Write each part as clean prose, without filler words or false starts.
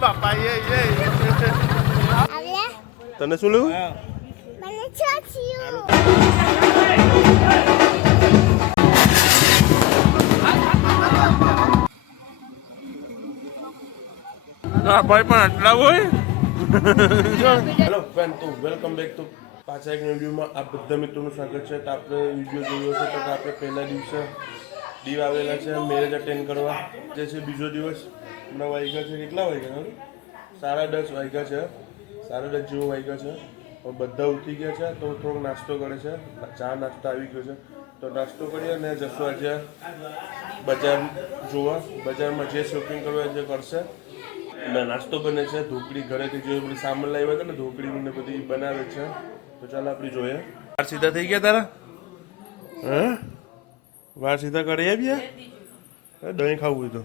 બાપા તને શું લેવું? ભાઈ પણ આટલા હોય. હેલો ફ્રેન્ડ, તો વેલકમ બેક ટુ પાછા એક વિડીયોમાં આ બધા મિત્રોનું સ્વાગત છે. તો આપણે વિડીયો જોયો છે તો આપણે પહેલા દિવસે દીવ આવેલા છે મેરેજ અટેન્ડ કરવા, જે છે બીજો દિવસ. હમણાં વાગ્યા છે કેટલા વાગ્યા? 10:30 વાગ્યા છે, 10:30 જેવો વાગ્યા છે. તો બધા ઉઠી ગયા છે તો થોડોક નાસ્તો કરે છે. ચા નાસ્તો આવી ગયો છે તો નાસ્તો કરીએ અને જશું આજે બજાર જોવા. બજારમાં જે શોપિંગ કરવા જે કરશે. અને નાસ્તો બને છે, ઢોકળી ઘરેથી જે બધી સામાન લાવ્યા હતા ને ઢોકળી ને બધી બનાવે છે. તો ચાલો આપણે જોઈએ. વાર સીધા થઈ ગયા તારા? હા, વાર સીધા કરી આવ્યા. દહીં ખાવું હોય તો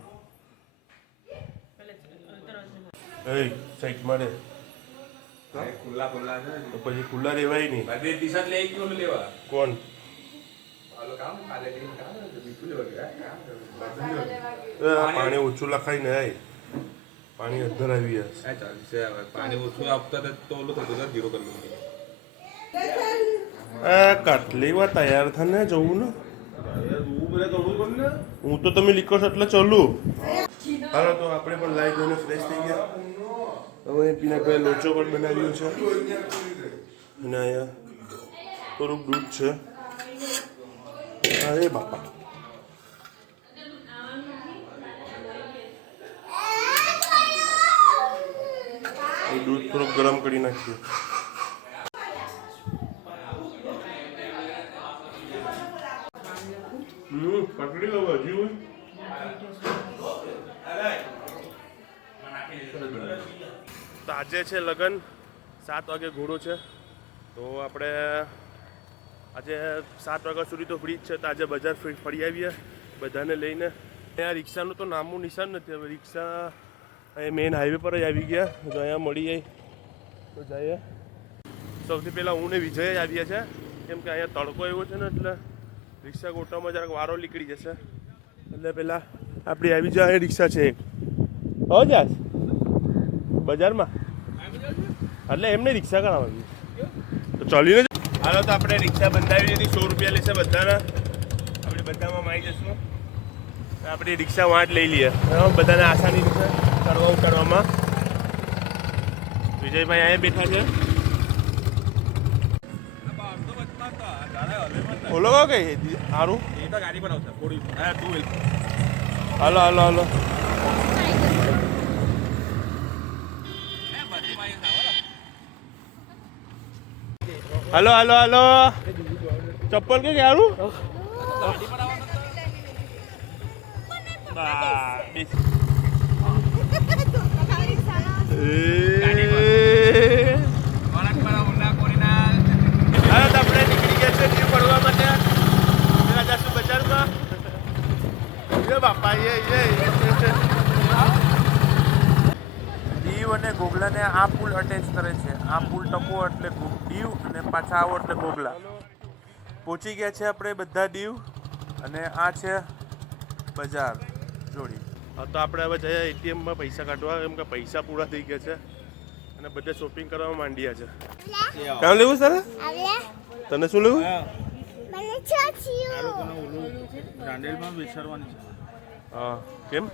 સાઈડ મળે ખુલ્લા ખુલ્લા છે તો પછી ખુલ્લા રેવાય નહીં. ટી શર્ટ લઈ ગયો લેવા. કોણ? પાણી ઓછું લખાય ને પાણી અધર આવી જશે. પાણી ઓછું આપતા તો ઓલું થતું જીરો કરી કેટલી વાર તૈયાર થઈને જવું ને. હું તો તમે લીકો છો એટલે ચાલુ. હાલો તો આપણે પણ લાઈટ જોઈને ફ્રેશ થઈ ગયા. હવે પીનાભાઈ લોચો પણ બનાવ્યો છે અને અહીંયા થોડુંક દૂધ છે. હા એ બાપા, દૂધ થોડુંક ગરમ કરી નાખ્યું. પકડી લો હજી હોય. તો આજે છે લગ્ન, 7 વાગે ઘોડો છે. તો આપણે આજે 7 વાગ્યા સુધી તો ફ્રી જ છે. તો આજે બજાર ફરી આવીએ બધાને લઈને. અહીંયા રિક્ષાનું તો નામનું નિશાન નથી. હવે રિક્ષા અહીંયા મેઇન હાઈવે પર જ આવી ગયા. તો અહીંયા મળી જાય તો જઈએ. સૌથી પહેલાં હું ને વિજય જ આવ્યા છે, કેમ કે અહીંયા તડકો એવો છે ને એટલે રિક્ષા ગોટામાં જરાક વારો નીકળી જશે. એટલે પહેલાં આપણી આવી જાય રિક્ષા છે એક. હો જાસ બજારમાં એટલે એમને રિક્ષા કરાવવાની તો ચાલીને. હાલો તો આપણે રિક્ષા બંધાવી દીધી. 100 રૂપિયા લેશે બધાના. આપણે બધામાં મારી જશું. આપણી રિક્ષા વાંટ લઈ લઈએ. બધાને આસાની રીતે કરવા ઉતારવામાં. વિજયભાઈ અહીંયા બેઠા છે. બોલો કઈ સારું એ તો ગાડી બનાવશે થોડી. હા તું હાલો હાલો હાલો. હાલો હાલો હાલો. ચપ્પલ કે સારું. આપણે નીકળી ગયા છે દીવ ફરવા માટે. જશું બજારમાં. બાપા દીવ અને ગોગલાને આ પુલ અટેચ કરે છે. આ પુલ ટપો એટલે દીવ અને પાછા આવો એટલે ગોગલા. પહોંચી ગયા છે આપણે બધા દીવ અને આ છે બજાર જોડી. હા તો આપણે હવે જઈએ એટીએમમાં પૈસા કાઢવા, કેમ કે પૈસા પૂરા થઈ ગયા છે અને બધે શોપિંગ કરવામાં માંડ્યા છે. કામ લેવું સર? તને શું લેવું? હા કેમ?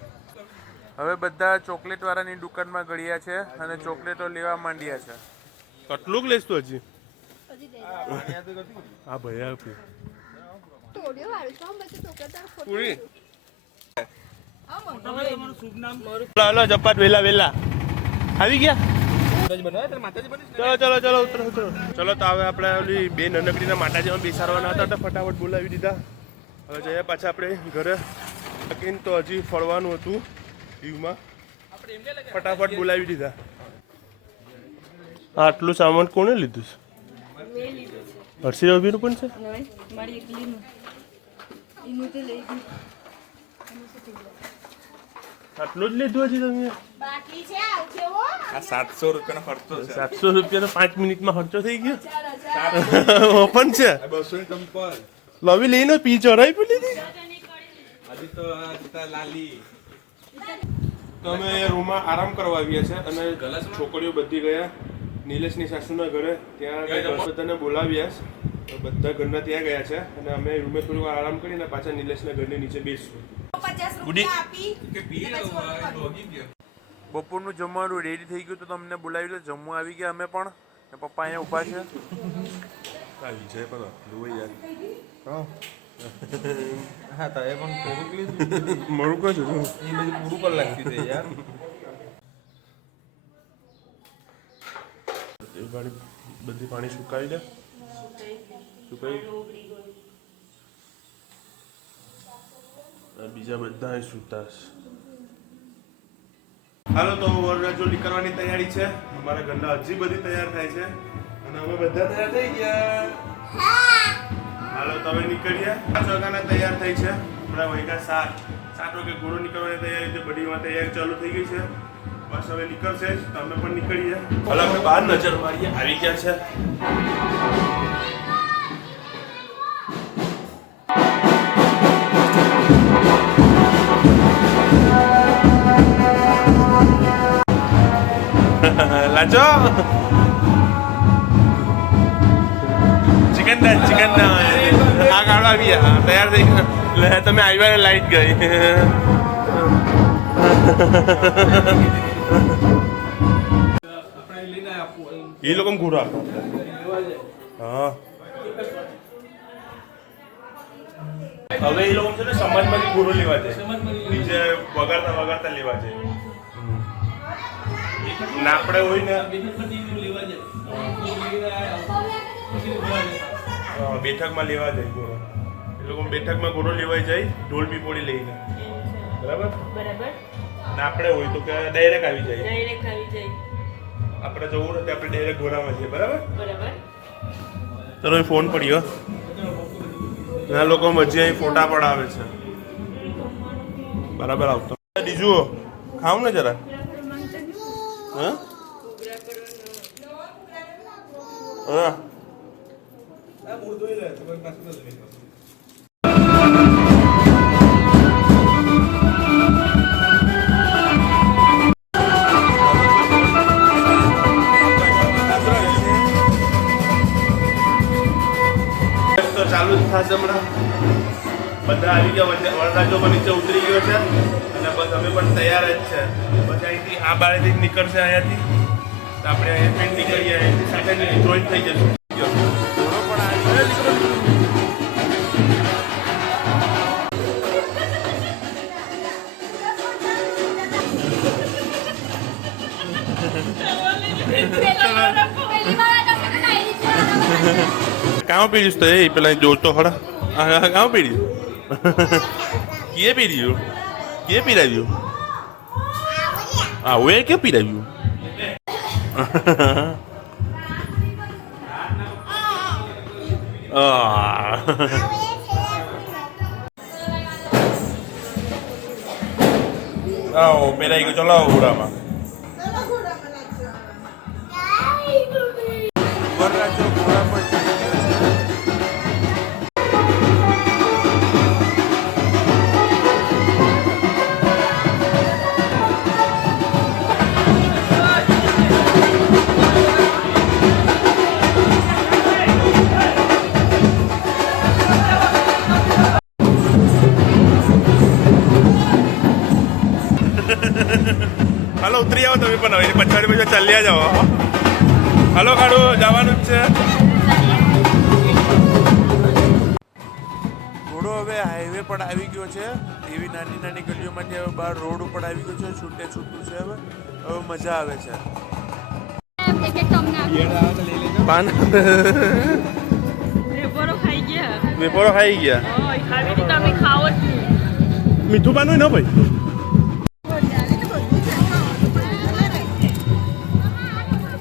હવે બધા ચોકલેટ વાળાની દુકાનમાં ગળ્યા છે અને ચોકલેટો લેવા માંડ્યા છે. કેટલુંક લઈશ તું હજી? હા ભાઈ આપ્યું. હલો જપાત વેલા વેલા આવી ગયા. ચલો ચલો ચલો ઉતરો ઉતરો. ચલો તો હવે આપણે ઓલી બે નનકડીના માતાજીમાં બેસાડવાના હતા તો ફટાફટ બોલાવી દીધા. હવે જઈએ પાછા આપણે ઘરે. તો હજી ફરવાનું હતું દીવમાં, ફટાફટ બોલાવી દીધા. આટલું સામાન કોણે લીધું છે? હર્ષિ રવિનું પણ છે. આટલું જ લીધું હજી તમે? 700 રૂપિયાનો ખર્ચો છે. 700 રૂપિયાનો 5 મિનિટમાં ખર્ચો થઈ ગયો. ઓપન છે 200 ચંપલ લવી લઈને પી ચડાવી પડી હતી. હજી તો લાલી તો અમે રૂમમાં આરામ કરવા આવ્યા છે અને છોકરીઓ બધી ગયા નિલેશની સાસુના ઘરે. ત્યાં બધાને બોલાવ્યા છે. બધા ઘરના ત્યાં ગયા છે અને અમે રૂમે થોડી વાર આરામ કરીને પાછા નિલેશના ઘરની નીચે બેસશું. બપોરનું જમવાનું રેડી થઈ ગયું તો તમને બોલાવી લો. જમવા આવી ગયા અમે પણ. પપ્પા અહીંયા ઊભા છે. આવી છે પણ જોઈ યાર. હા તો એ પણ થોડુંક લીધું મારું કહું છું એ બધું પૂરું પર લાગતી છે યાર. બધી પાણી સુકાવી દે. સુકાવી બીજા બધા સુતા. હાલો તો વરરાજો નીકળવાની તૈયારી છે. અમારા ઘરના હજી બધી તૈયાર થાય છે અને અમે બધા તૈયાર થઈ ગયા. હાલો તમે નીકળ્યા. 5 વાગ્યાના તૈયાર થઈ છે. હમણાં વાગ્યા 7 વાગે ઘોડો નીકળવાની તૈયારી છે. બધીમાં તૈયારી ચાલુ થઈ ગઈ છે. બસ હવે નીકળશે જ. તમે પણ નીકળીએ. હાલો આપણે બહાર નજર મારીએ. આવી ગયા છે. લાજો ચિકન આ ગાડો આવી તૈયાર થઈ ગયો. તમે આવ્યા લાઈટ ગઈ. એ લોકો ઘોડો આપો. હા હવે એ લોકો છે ને સમાજમાંથી ઘોડો લેવા જાય. નીચે વગાડતા લેવા જાય. ના આપણે હોય ને બેઠકમાં લેવા જાય ઘોડો. એ લોકો બેઠકમાં ઘોડો લેવાય જાય ઢોલ પીપોડી લઈને. બરાબર ના આપણે હોય તો કે ડાયરેક્ટ આવી જાય. આપણે જવું નથી. આપણે ડાયરેક્ટ ઘોડામાં જઈએ. બરાબર. ચલો ફોન પડ્યો. ના લોકો મજી અહીં ફોટા પડાવે છે. બરાબર આવતો બીજું ખાવ ને જરા. હા હા તો ચાલુ જ થશે હમણાં. બધા આવી ગયા. વરરાજો પણ નીચે ઉતરી ગયો છે અને બસ અમે પણ તૈયાર જ છે. બસ અહીંથી આ બારેથી નીકળશે. અહીંયાથી તો આપણે અહીંયાથી નીકળીએ. અહીંથી સાથે જોઈન થઈ જશું. કામ પીડ્યું તો એ પેલા જોતો ખરા. કામ પીડ્યું કે પીડ્યું કે પીડાવ્યું. આવું એ કે પીડાવ્યું. આવો પેરાઈ ગયો. ચલાવો ઘોડામાં. વરરાજો ઘોડા પર ચડી ગયો છે. હાલો ઉતરી આવો તમે પણ. હવે પછાડી ચાલ્યા જાઓ. હાલો કાઢો જવાનું જ છે. ઘોડો હવે હાઈવે પર આવી ગયો છે. એવી નાની નાની ગલીઓમાંથી હવે બહાર રોડ ઉપર આવી ગયો છે. છૂટે છૂટું છે. હવે મજા આવે છે. વેપારો ખાઈ ગયા. મીઠું પાનું ન ભાઈ.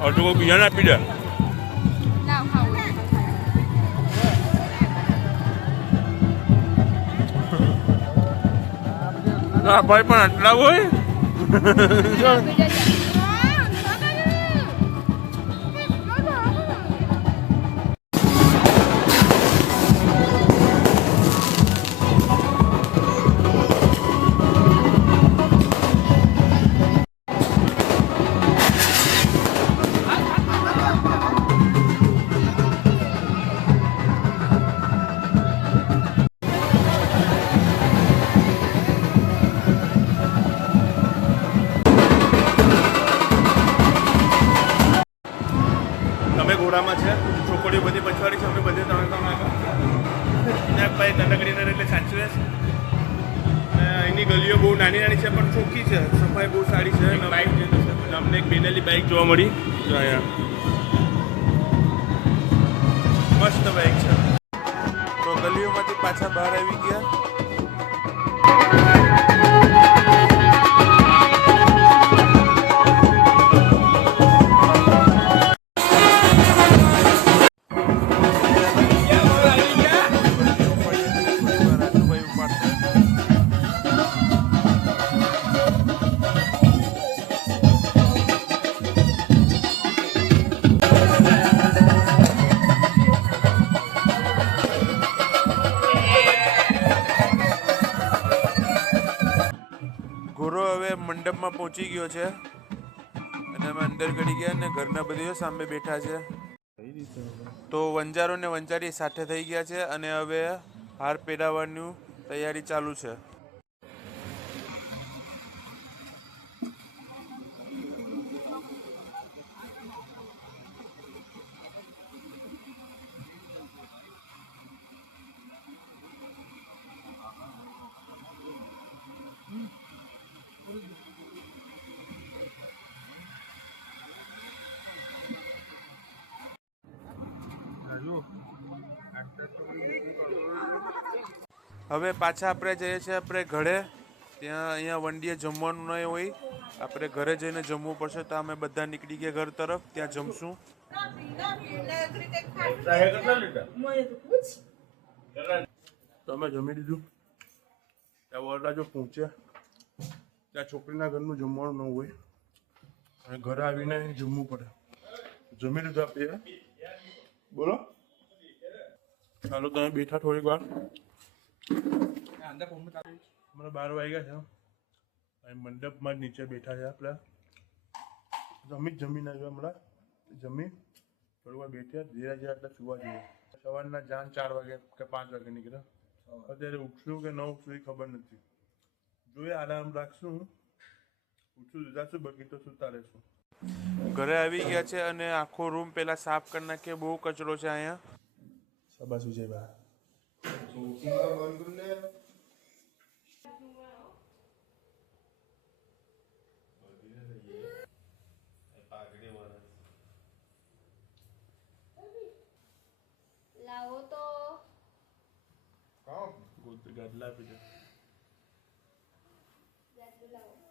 અડધો કોઈ બીજાને આપી દે. ભાઈ પણ આટલા હોય. છોકરીઓ બધી પછવાડી છે આપણે બધે ત્રણ વિનાયકભાઈ નાનકડીને એટલે સાચવે છે. અને અહીંની ગલીઓ બહુ નાની નાની છે પણ ચોખ્ખી છે, સફાઈ બહુ સારી છે. અને બાઇક છે અમને એક બેનેલી બાઇક જોવા મળી જો અહીંયા મસ્ત બાઇક છે. તો ગલીઓમાંથી પાછા બહાર આવી ગયા. રાજુભાઈ ઉપાડશે. ઘોરો હવે મંડપમાં પહોંચી ગયો છે અને અમે અંદર ગળી ગયા અને ઘરના બધીઓ સામે બેઠા છે. તો વંજારો ને વંજારી સાથે થઈ ગયા છે અને હવે હાર પહેરાવવાની તૈયારી ચાલુ છે. હવે પાછા આપણે જઈએ છીએ આપણે ઘરે. ત્યાં અહીંયા વંડીએ જમવાનું નહીં હોય, આપણે ઘરે જઈને જમવું પડશે. તો અમે બધા નીકળી ગયા ઘર તરફ, ત્યાં જમશું. તો અમે જમી લીધું. ત્યાં વરરાજો પહોંચ્યા, ત્યાં છોકરીના ઘરનું જમવાનું ન હોય અને ઘરે આવીને જમવું પડે. જમી લીધું આપણે. બોલો ચાલો તમે બેઠા થોડીક વાર. મને 12 વાગ્યા છે. અહીં મંડપમાં જ નીચે બેઠા છે આપણે. જમીને આવ્યા હમણાં. જમી થોડી વાર બેઠ્યા, ધીરે ધીરે એટલે સુવા જઈએ. સવારના જાન 4 વાગે કે 5 વાગે નીકળ્યા. અત્યારે ઉઠશું કે ન ઉઠશું એ ખબર નથી. જોઈએ આરામ રાખશું, ઉઠશું જશું, બાકી તો સુતા રહેશું. ઘરે આવી ગયા છે અને આખો રૂમ પેલા સાફ કરી નાખીએ. બહુ કચરો છે અહીંયા. શાબાશ વિજયભાઈ. લાવો તો ગાદલા આપી દે. લાવો